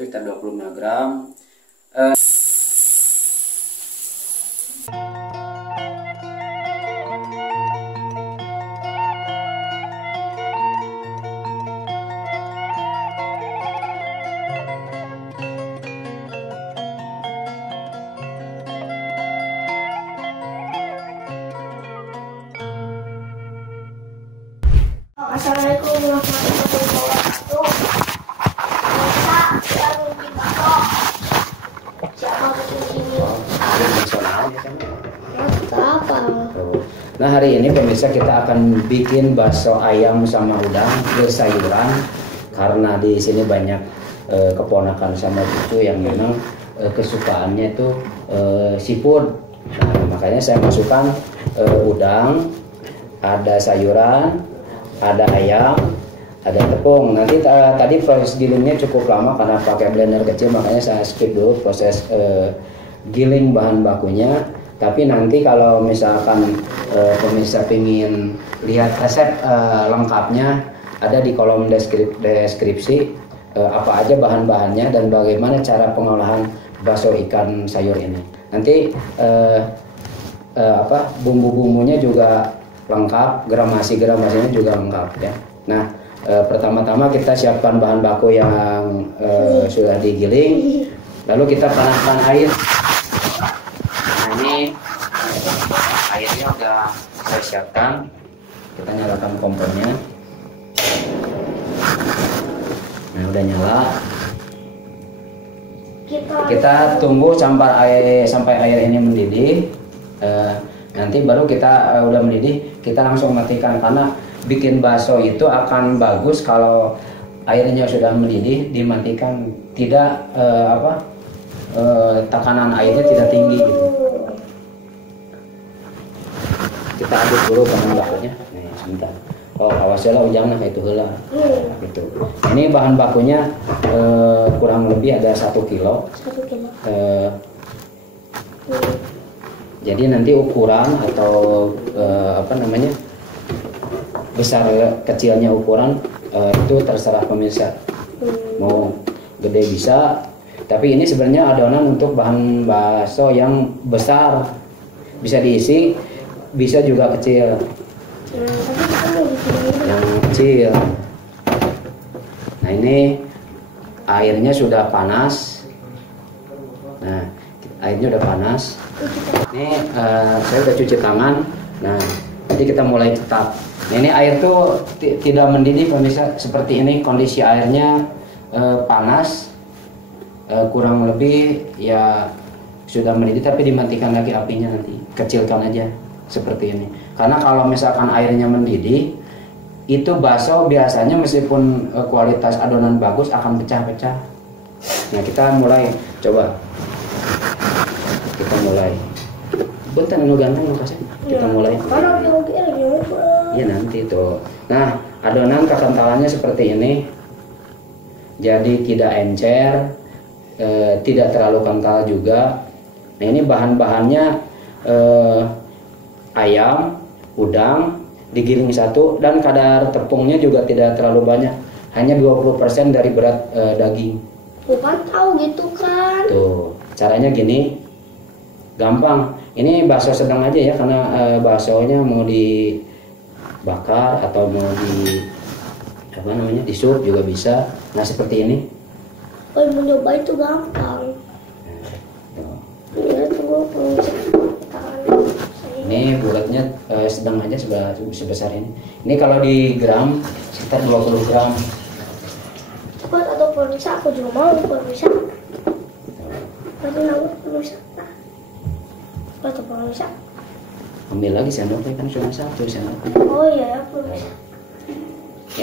sekitar 25 gram. Assalamualaikum warahmatullahi wabarakatuh. Siapa bikin ini? Apa? Nah, hari ini pemirsa kita akan bikin bakso ayam sama udang bersayuran, karena di sini banyak keponakan sama cucu yang memang kesukaannya itu seafood. Nah, makanya saya masukkan udang, ada sayuran, ada ayam, ada tepung. Nanti tadi proses gilingnya cukup lama karena pakai blender kecil, makanya saya skip dulu proses giling bahan bakunya. Tapi nanti kalau misalkan pemirsa ingin lihat resep lengkapnya, ada di kolom deskripsi apa aja bahan-bahannya dan bagaimana cara pengolahan bakso ikan sayur ini. Nanti bumbu-bumbunya juga lengkap, gramasinya juga lengkap ya. Nah, pertama-tama kita siapkan bahan baku yang sudah digiling, lalu kita panaskan air. Nah, ini airnya udah saya siapkan, kita nyalakan kompornya. Nah, udah nyala. Kita tunggu sampai air ini mendidih. Nanti baru kita udah mendidih, kita langsung matikan, karena bikin bakso itu akan bagus kalau airnya sudah mendidih dimatikan, tidak tekanan airnya tidak tinggi gitu. Kita aduk dulu bahan bakunya. Nih, sebentar. Oh, awaslah ujang nah itu heula. Gitu. Ini bahan bakunya kurang lebih ada 1 kilo. 1 kilo. Jadi nanti ukuran atau besar kecilnya ukuran itu terserah pemirsa. Mau gede bisa, tapi ini sebenarnya adonan untuk bahan bakso yang besar, bisa diisi, bisa juga kecil. Yang kecil. Nah, ini airnya sudah panas. Nah, airnya udah panas. Ini saya udah cuci tangan. Nah, nanti kita mulai cetak. Nah, ini air tuh tidak mendidih pemirsa, seperti ini kondisi airnya panas, kurang lebih ya sudah mendidih, tapi dimatikan lagi apinya, nanti kecilkan aja seperti ini. Karena kalau misalkan airnya mendidih, itu bakso biasanya meskipun kualitas adonan bagus akan pecah-pecah. Nah, kita mulai coba. Bentar anu ganteng makasih. Kita mulai. Ya nanti tuh. Nah, adonan kekentalannya seperti ini. Jadi tidak encer, tidak terlalu kental juga. Nah, ini bahan-bahannya ayam, udang digiling 1, dan kadar tepungnya juga tidak terlalu banyak. Hanya 20% dari berat daging. Bukan tahu gitu kan. Tuh, caranya gini. Gampang. Ini bakso sedang aja ya, karena baksonya mau dibakar atau mau di sup juga bisa. Nah, seperti ini. Kalau mau nyoba itu gampang. Ini bulatnya sedang aja sebesar ini. Ini kalau di gram sekitar 20 gram. Cepat atau pemirsa, aku juga mau pemirsa. Tapi mau pemirsa. Atau pemirsa. Ambil lagi sendoknya, kan cuma 1 sendok. Oh iya ya pemirsa.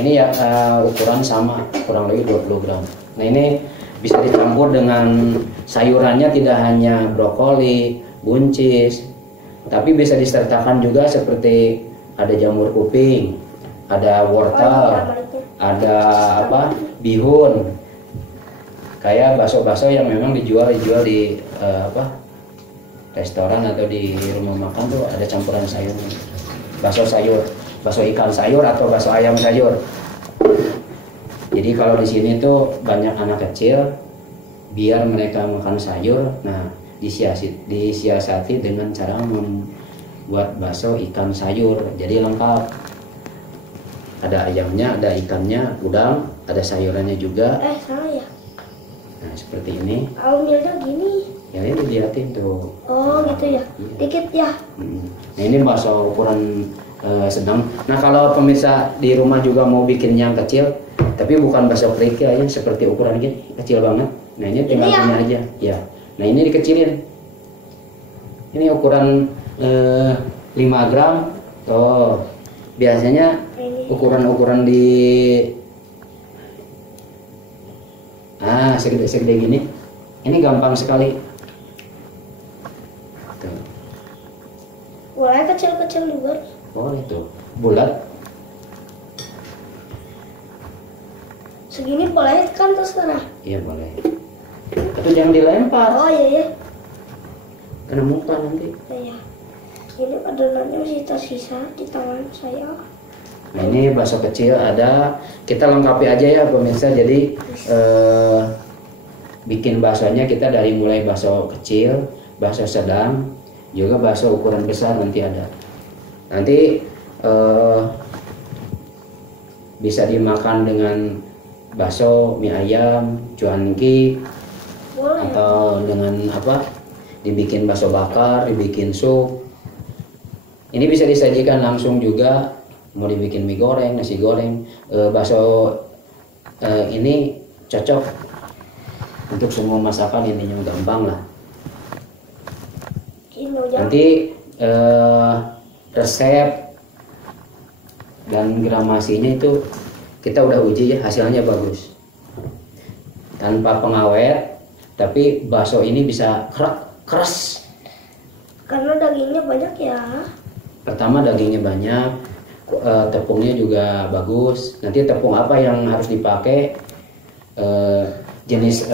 Ini ya ukuran sama, kurang lebih 20 gram. Nah, ini bisa dicampur dengan sayurannya, tidak hanya brokoli, buncis, tapi bisa disertakan juga seperti ada jamur kuping, ada wortel, ada bihun. Kayak bakso-bakso yang memang dijual di restoran atau di rumah makan tuh ada campuran sayur. Bakso sayur, bakso ikan sayur atau bakso ayam sayur. Jadi kalau di sini tuh banyak anak kecil, biar mereka makan sayur. Nah, disiasati dengan cara membuat bakso ikan sayur. Jadi lengkap. Ada ayamnya, ada ikannya, udang, ada sayurannya juga. Salah ya. Nah, seperti ini. Ambilnya gini. Ya ini dilihatin tuh. Oh gitu ya. Iya. Dikit ya. Nah, ini bakso ukuran sedang. Nah, kalau pemirsa di rumah juga mau bikin yang kecil, tapi bukan bakso kerikil ya, seperti ukuran gini, kecil banget. Nah, ini tinggal Ini ya? ini aja. Ya. Nah, ini dikecilin. Ini ukuran 5 gram. Oh, biasanya Ini. ukuran-ukuran di segede gini. Ini gampang sekali. Tuh. Boleh kecil-kecil juga. Boleh tuh. Bulat. Segini boleh kan terserah. Iya boleh. Atau jangan dilempar. Oh iya ya. Kena muka nanti. Iya. Ini adonannya masih tersisa di tangan saya. Nah, ini bakso kecil ada. Kita lengkapi aja ya pemirsa. Jadi bikin baksonya kita dari mulai bakso kecil, bakso sedang, juga bakso ukuran besar nanti ada. Nanti bisa dimakan dengan bakso, mie ayam, cuanki, Boleh. atau dengan apa? Dibikin bakso bakar, dibikin sup. Ini bisa disajikan langsung juga. Mau dibikin mie goreng, nasi goreng, bakso ini cocok untuk semua masakan, ininya gampang lah. Gini aja. Nanti resep dan gramasinya itu kita udah uji ya, hasilnya bagus. Tanpa pengawet, tapi bakso ini bisa keras. Karena dagingnya banyak ya. Pertama dagingnya banyak, tepungnya juga bagus. Nanti tepung apa yang harus dipakai, jenis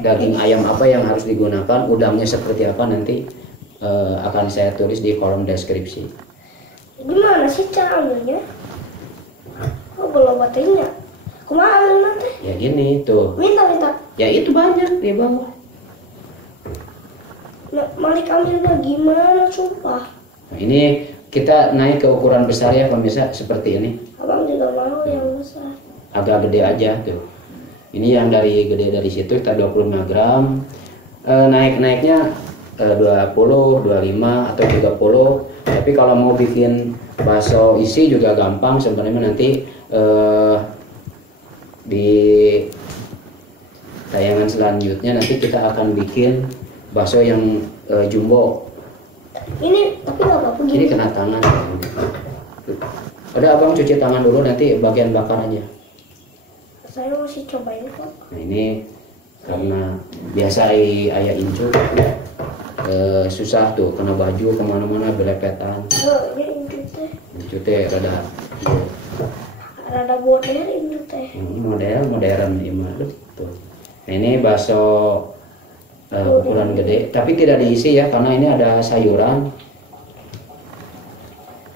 daging ayam apa yang harus digunakan, udangnya seperti apa, nanti akan saya tulis di kolom deskripsi. Gimana sih cara ambilnya? Oh belum baterainya. Kemana nanti? Ya gini tuh. Minta. Ya itu banyak di bawah. Nah, Malik ambilnya gimana sumpah? Nah, ini kita naik ke ukuran besar ya pemirsa, seperti ini. Abang juga mau yang besar. Agak gede aja tuh. Ini yang dari gede dari situ kita 25 gram. Naik-naiknya 20, 25 atau 30. Tapi kalau mau bikin bakso isi juga gampang sebenarnya. Nanti di tayangan selanjutnya nanti kita akan bikin bakso yang jumbo. Ini tapi nggak apa-apa Ini gini. kena tangan. Udah abang cuci tangan dulu, nanti bagian bakar aja. Saya masih cobain kok. Nah ini karena biasa ayah incu susah tuh, kena baju kemana-mana belepetan. Oh, ini incu teh. Incu teh Rada border incu teh. modern ini mah tuh. Nah ini bakso ukuran gede, tapi tidak diisi ya karena ini ada sayuran.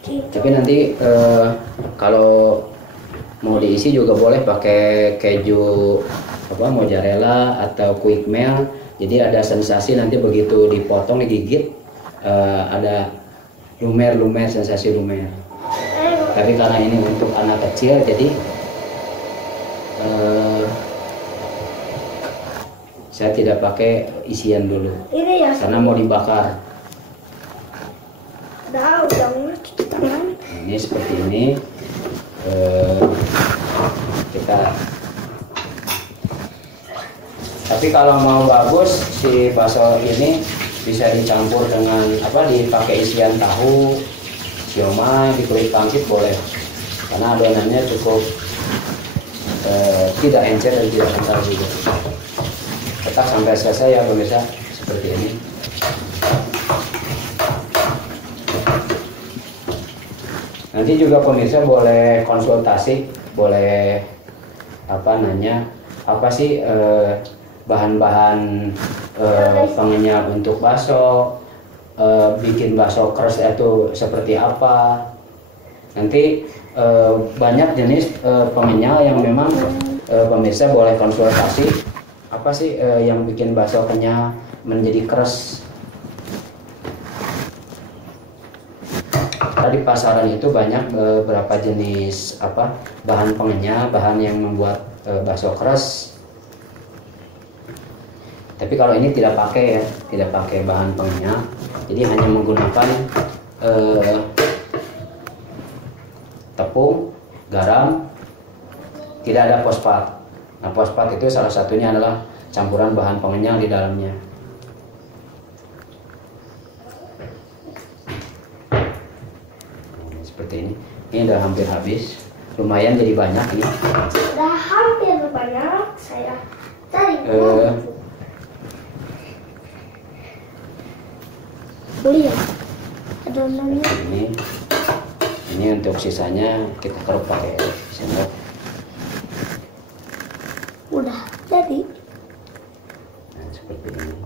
Gitu. Tapi nanti kalau mau diisi juga boleh pakai keju mozzarella atau quick melt. Jadi ada sensasi nanti begitu dipotong digigit ada lumer, sensasi lumer. Tapi karena ini untuk anak kecil jadi saya tidak pakai isian dulu Ini ya. karena mau dibakar. Udah cuci tangan. Ini seperti ini. Kita tapi kalau mau bagus si bakso ini bisa dicampur dengan dipakai isian tahu, siomay, dikulit pangsit boleh karena adonannya cukup tidak encer dan tidak kental juga. Tetap sampai selesai ya pemirsa, seperti ini. Nanti juga pemirsa boleh konsultasi, boleh nanya apa sih bahan-bahan pengenyal untuk bakso, bikin bakso keras itu seperti apa. Nanti banyak jenis pengenyal yang memang pemirsa boleh konsultasi apa sih yang bikin bakso kenyal menjadi keras? Di pasaran itu banyak beberapa jenis bahan pengenyal, bahan yang membuat bakso keras. Tapi kalau ini tidak pakai ya, tidak pakai bahan pengenyal, jadi hanya menggunakan tepung, garam, tidak ada fosfat. Nah, fosfat itu salah satunya adalah campuran bahan pengenyal di dalamnya. Seperti ini udah hampir habis, lumayan jadi banyak ini. Sudah hampir banyak, saya cari ya adonannya. Ini untuk sisanya kita keruk pakai sendok. Udah jadi. Nah, seperti ini.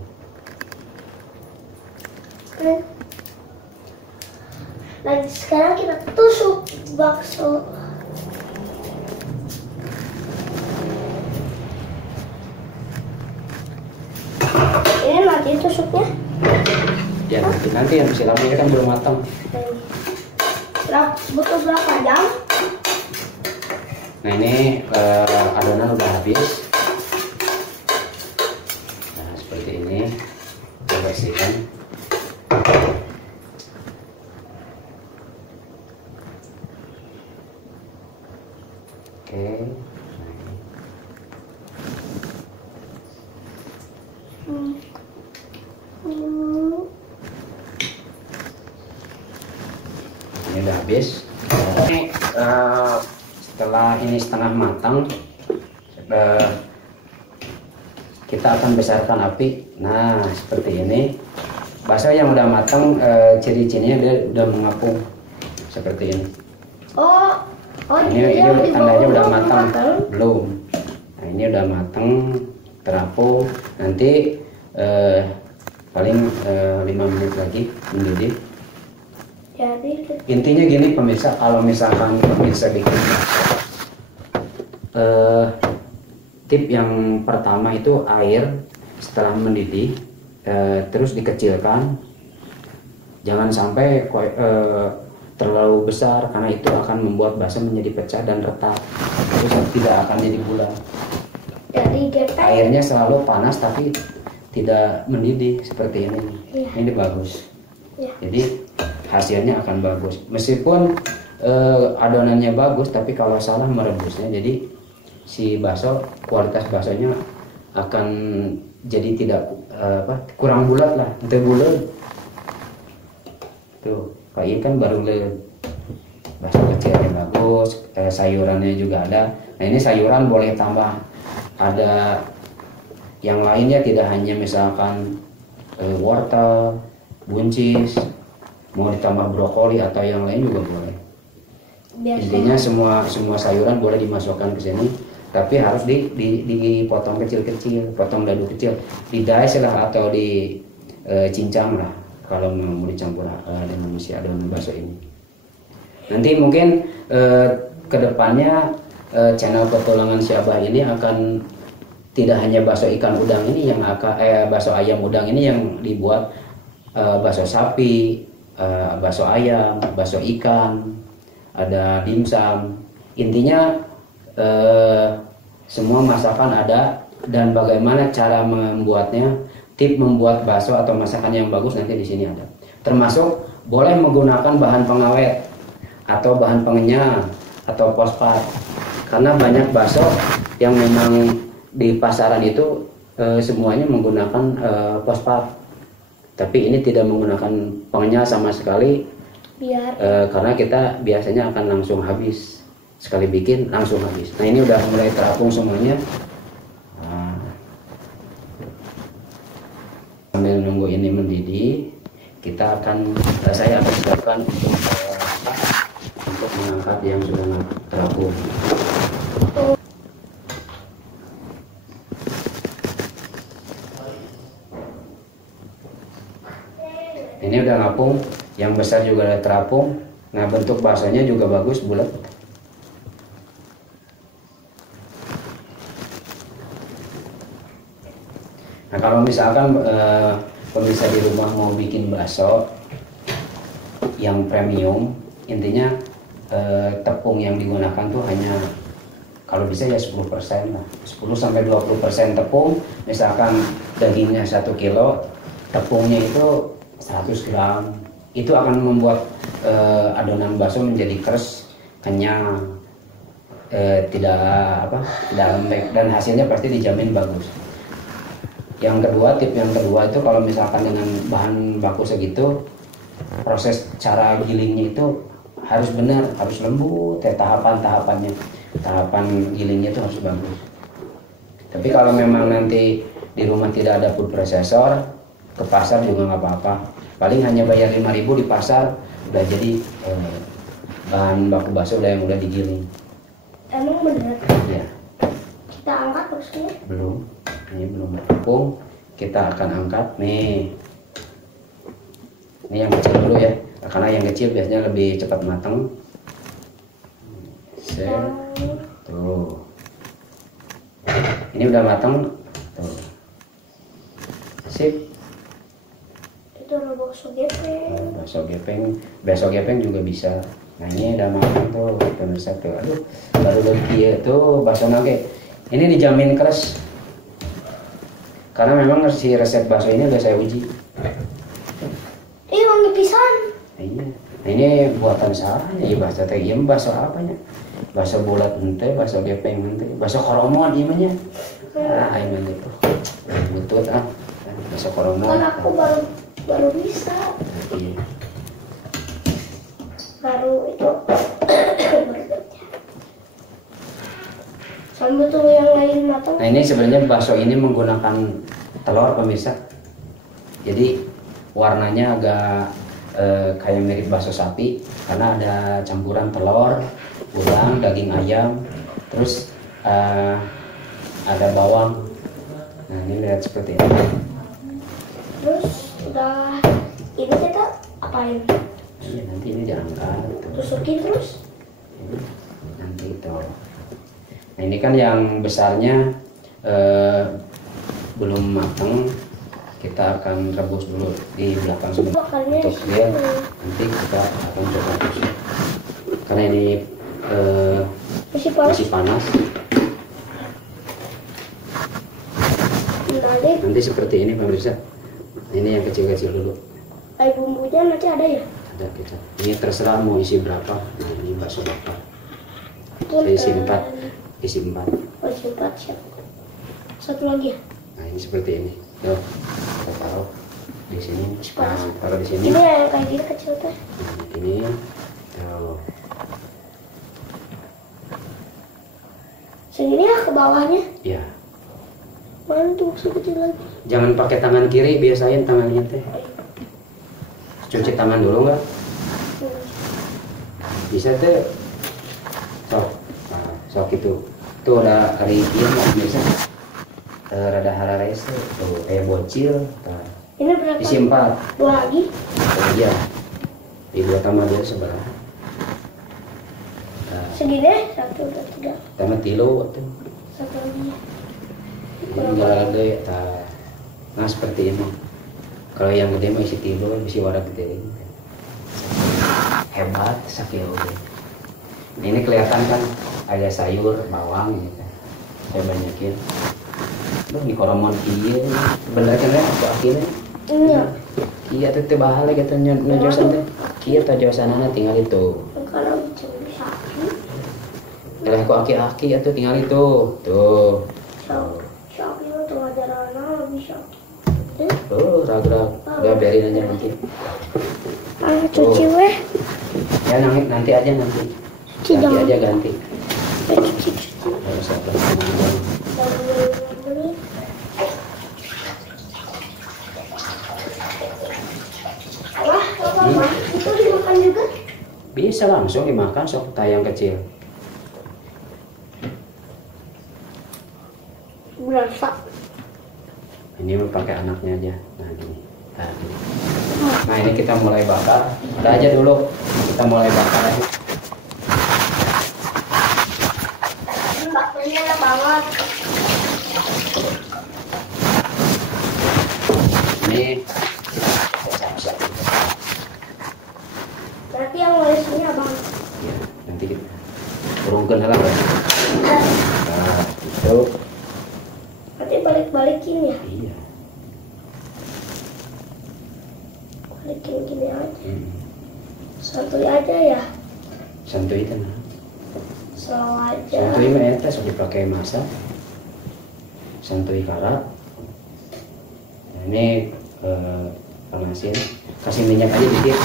Lagi sekarang kita tusuk bakso. Ini nanti tusuknya. Ya nanti yang silam ini kan belum matang. Butuh berapa jam? Nah ini adonan udah habis. Nah seperti ini kita bersihkan. Oke. Ini udah habis. Setelah ini setengah matang, kita akan besarkan api. Nah seperti ini. Bakso yang udah matang, ciri-cirinya dia udah mengapung seperti ini. Ini tandanya udah matang. Belum. Nah ini udah matang, terapung. Nanti paling 5 menit lagi mendidih. Intinya gini pemirsa, kalau misalkan pemirsa bikin tip yang pertama itu air setelah mendidih terus dikecilkan, jangan sampai terlalu besar karena itu akan membuat bakso menjadi pecah dan retak, terus tidak akan jadi bulat. Airnya selalu panas tapi tidak mendidih seperti ini. Ini bagus. Jadi hasilnya akan bagus. Meskipun adonannya bagus, tapi kalau salah merebusnya, jadi si bakso, kualitas baksonya akan jadi tidak kurang bulat lah. Itu bulat. Tuh, kayak kan baru bakso kecilnya bagus, sayurannya juga ada. Nah ini sayuran boleh tambah, ada yang lainnya, tidak hanya misalkan wortel, buncis, mau ditambah brokoli atau yang lain juga boleh. Intinya semua sayuran boleh dimasukkan ke sini, tapi harus dipotong kecil-kecil, potong dadu kecil, didice lah atau dicincang lah kalau mau dicampur dengan si adonan bakso ini. Nanti mungkin kedepannya channel Petualangan Si Abah ini akan tidak hanya bakso ikan udang ini yang bakso ayam udang ini yang dibuat, bakso sapi, bakso ayam, bakso ikan, ada dimsum. Intinya semua masakan ada, dan bagaimana cara membuatnya, tip membuat bakso atau masakan yang bagus nanti di sini ada. Termasuk boleh menggunakan bahan pengawet atau bahan pengenyal atau fosfat, karena banyak bakso yang memang di pasaran itu semuanya menggunakan fosfat. Tapi ini tidak menggunakan pengenyal sama sekali, karena kita biasanya akan langsung habis, sekali bikin langsung habis. Nah ini udah mulai terapung semuanya. Nah, sambil nunggu ini mendidih, kita akan saya akan siapkan untuk mengangkat yang sudah terapung. Ini udah ngapung, yang besar juga udah terapung. Nah bentuk baksonya juga bagus, bulat. Nah kalau misalkan pemirsa di rumah mau bikin bakso yang premium, intinya tepung yang digunakan tuh hanya kalau bisa ya 10% lah, 10-20% tepung. Misalkan dagingnya 1 kilo, tepungnya itu 100 gram. Itu akan membuat adonan bakso menjadi keras, kenyang, tidak lembek, dan hasilnya pasti dijamin bagus. Yang kedua, tip yang kedua itu kalau misalkan dengan bahan baku segitu, proses cara gilingnya itu harus benar, harus lembut, ya tahapan gilingnya itu harus bagus. Tapi kalau memang nanti di rumah tidak ada food processor, ke pasar juga nggak apa-apa. Paling hanya bayar 5.000 di pasar, udah jadi bahan baku bakso udah yang udah digiling. Emang bener? Ya. Kita angkat terusnya? Belum, ini belum tepung. Kita akan angkat nih. Ini yang kecil dulu ya, karena yang kecil biasanya lebih cepat matang. Tuh, ini udah matang. Tuh, sip. Itu udah bakso gepeng. Bakso gepeng juga bisa. Nah ini udah matang tuh, pemirsa tuh. Aduh, baru lagi tuh bakso nage. Ini dijamin keras. Karena memang si resep bakso ini udah saya uji. Wangi pisan. Iya. Nah, ini buatan saya, ya bakso teh ieu bakso apanya? Bakso bulat ente, bakso gepeng ente, bakso koromon ieu mah nya. Ah, ieu mah gitu. Butut bakso koromon. Kan aku baru bisa. Iya. Baru itu. Sambil tuh yang lain matang. Nah, ini sebenarnya bakso ini menggunakan telur pemirsa. Jadi warnanya agak kayak mirip bakso sapi karena ada campuran telur, udang, daging ayam, terus ada bawang. Nah ini lihat seperti ini. Terus udah ini kita apain? Iya nanti ini diangkat. Tusukin terus? Nanti itu. Nah ini kan yang besarnya belum matang. Kita akan rebus dulu di belakang sebentar untuk dia, nanti kita akan coba tusuk karena ini masih panas. Nanti seperti ini pemirsa. Ini yang kecil-kecil dulu. Kayak bumbunya nanti ada ya? Ada kita. Ini terserah mau isi berapa. Nah ini bakso bakar. Saya isi 4. Isi 4. Oh isi 4 siap. Satu lagi ya? Nah ini seperti ini. Tuh, kita taruh di sini. Taruh di sini. Ini yang kayak gini kecil teh. Nah, ini. Tuh. Segini ya ke bawahnya? Ya. Mana tuh sekecil lagi? Jangan pakai tangan kiri, biasain tangannya teh. Cuci tangan dulu nggak? Bisa tuh. Sok, nah, sok itu. Tuh udah hari ini biasa. Rada harares tuh bocil. Nah. Ini berapa? Isi 4. 2 lagi? Oh, iya. Di 2 tambah 2 sebelah. Nah, segini? 1, 2, 3. tambah 3 tuh. Satu lagi. Ini enggak ada ya. Nah seperti ini. Kalau yang gede mah isi 3, isi wadah gede. Hebat sakit. Ini kelihatan kan ada sayur, bawang gitu. Saya banyakin. Di koromon iya bener kan ya aku akhirnya iya tuh bahala gitu nyojosan teh kia tuh josanana tinggal itu kalau bisa kalau aku aki-aki itu tinggal itu tuh Syaki itu ngajaran bisa ragu-ragu udah biarin aja nanti cuci weh ya nanti aja nanti aja ganti cuci harus apa itu dimakan juga? Bisa langsung dimakan sok tayang kecil. Berasa. Ini pakai anaknya aja. Nah gini. Nah ini kita mulai bakar. Udah aja dulu. Kita mulai bakar aja. Baksonya enak banget. ini kita siapin. Berarti yang waris ini abang. Ya, nanti kita urungkan lah. Nah, Nah, itu. nanti balik-balikin ya. Iya. Balikin gini aja. Hmm. Santuy aja ya. Santuy itu nah. Slow aja. Santuy mah eta sok dipakai masak. Santuy karak. Nah, ini panasin. Kasih minyak aja dikit.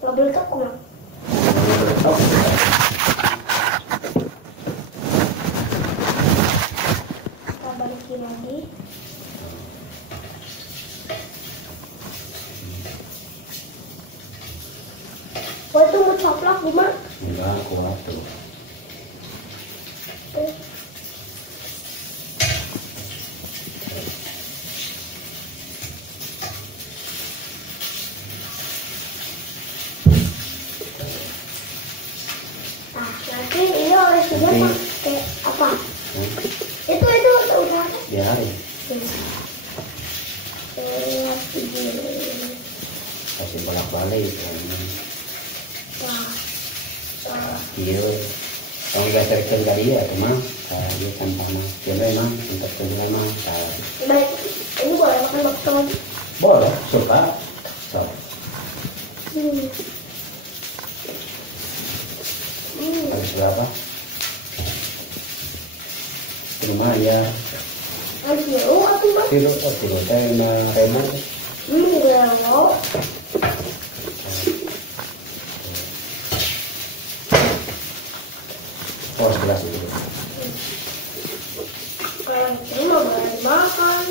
Nggak beletok kok. Oh, Kita balikin lagi. Oh itu mau coplak gimana? enggak kuat tuh. Nah nanti ini olesnya Nanti. pakai apa? Hmm, Itu udah. biarin. Lihat begini. Kasih bolak-balik. Wah. Wah. Iya. Kalau nggak terkena kali ya, cuma dia tanpa dia memang untuk kedua mah. Baik, ini boleh makan bakso lagi? Boleh, suka. So, Hmm. habis berapa? Terima ya. Aduh, aku mah. Kilo, kilo teh 5.000. Nggak mau. Oh, 11 itu. Kalau ini mah boleh dimakan.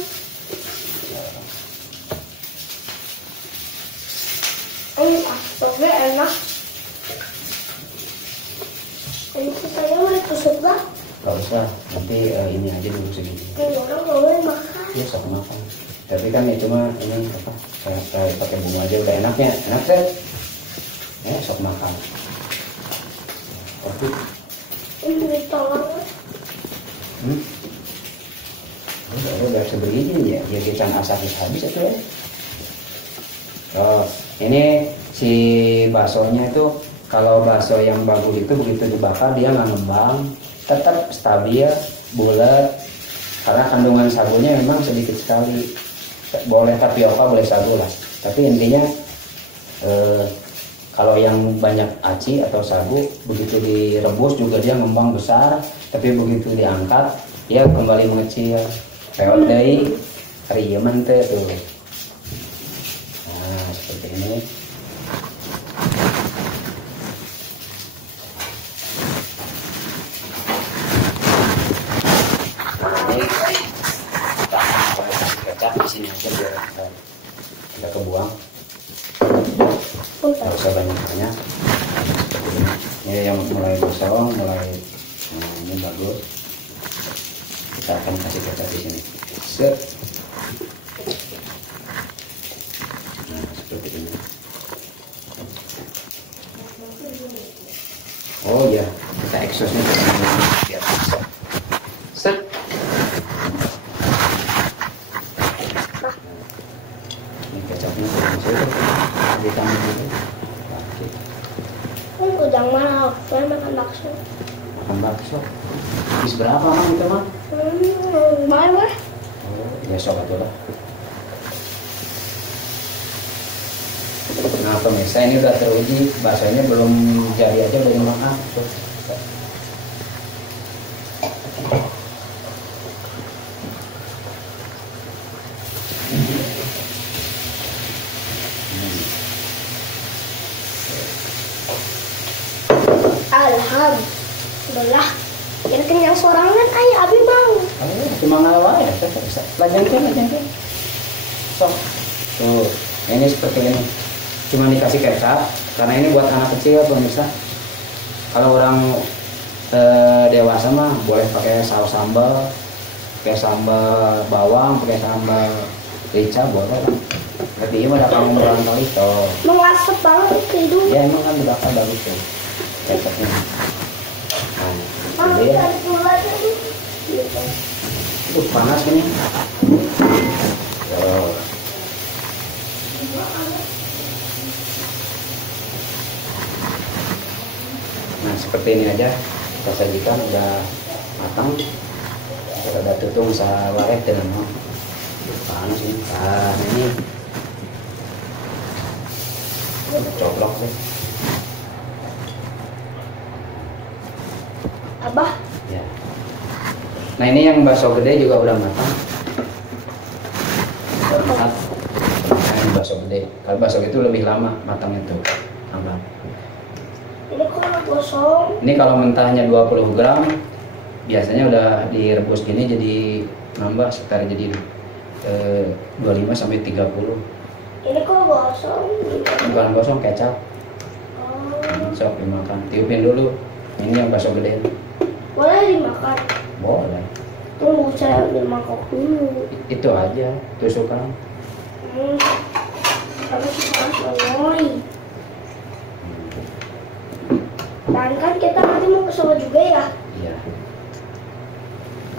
Sopnya enak. Ini saya mau ditusuk lah. Gak usah, nanti ini aja dulu segini. Ini orang nggak boleh makan. Ya sok makan. Tapi kan ya cuma ini apa? Kayak pakai bunga aja udah enaknya, enak deh. Ya sok makan. Oke. Ini ditolong. Udah sebegini ya, ya kita asap habis itu ya. Oh, ini si baksonya itu kalau bakso yang bagus itu begitu dibakar dia nggak ngembang, tetap stabil, bulat. Karena kandungan sagunya memang sedikit sekali. Boleh tapioka, boleh sagu lah. Tapi intinya kalau yang banyak aci atau sagu begitu direbus juga dia ngembang besar, tapi begitu diangkat dia kembali mengecil. Peot deui karieman teh tuh. Nah, seperti ini. Nah, ini kita akan kasih kecap di sini aja biar tidak kebuang. Nggak usah banyak-banyak. Ini yang mulai gosong, mulai ini bagus. Kita akan kasih kecap di sini. Set. Nah, seperti ini. Oh ya, kita exhaustnya biar bisa. Set. Ini kecapnya kurang sedikit. Ditambah dulu. Oke. Udang mana? Saya makan bakso. Makan bakso. Habis berapa mang itu mang? Mana? Oh, ya sobat lah. Nah pemirsa ini udah teruji, baksonya belum jadi aja udah dimakan. Alhamdulillah. Jadi kenyang sorangan ayah abi mau. Oh, cuma ngalah ya, bisa. Lajangkan. Sok. Tuh, ini seperti ini. Cuma dikasih kecap, karena ini buat anak kecil pemirsa. Kalau orang dewasa mah boleh pakai saus sambal, pakai sambal bawang, pakai sambal rica boleh. Tapi ini mah dapat berulang kali toh. Mengasap banget ke hidung. Ya emang kan udah bagus tuh kecapnya. Nah, ambil. Panas ini. Yo. Nah seperti ini aja kita sajikan, udah matang, udah tutung sawarek dengan mau panas ini. Nah ini coplok deh. Abah. Ya. Nah ini yang bakso gede juga udah matang. Nah, ini bakso gede. Kalau bakso itu lebih lama matangnya tuh. Tambah. Ini kalau gosong. Ini kalau mentahnya 20 gram, biasanya udah direbus gini jadi nambah sekitar jadi 25 sampai 30. Ini kalau gosong. Bukan gosong, kecap. Oh. Sok dimakan. Tiupin dulu. Ini yang bakso gede. Boleh dimakan. Boleh. Tunggu saya ambil mangkok dulu. Itu aja, tusukan. Tapi kita seloi. Dan kan kita nanti mau ke Solo juga ya. Iya.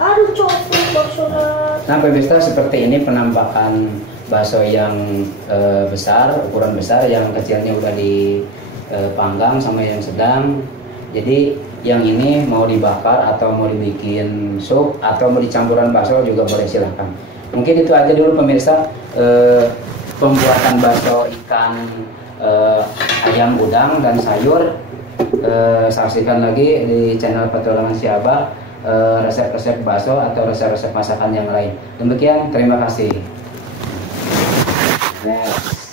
Aduh copot bakso. Nah, pemirsa, seperti ini penampakan bakso yang besar, ukuran besar, yang kecilnya udah dipanggang sama yang sedang. Jadi yang ini mau dibakar atau mau dibikin sup atau mau dicampuran bakso juga boleh, silahkan. Mungkin itu aja dulu pemirsa, pembuatan bakso ikan, ayam udang dan sayur. Saksikan lagi di channel Petualangan Si Abah resep-resep bakso atau resep-resep masakan yang lain. Demikian, terima kasih. Next.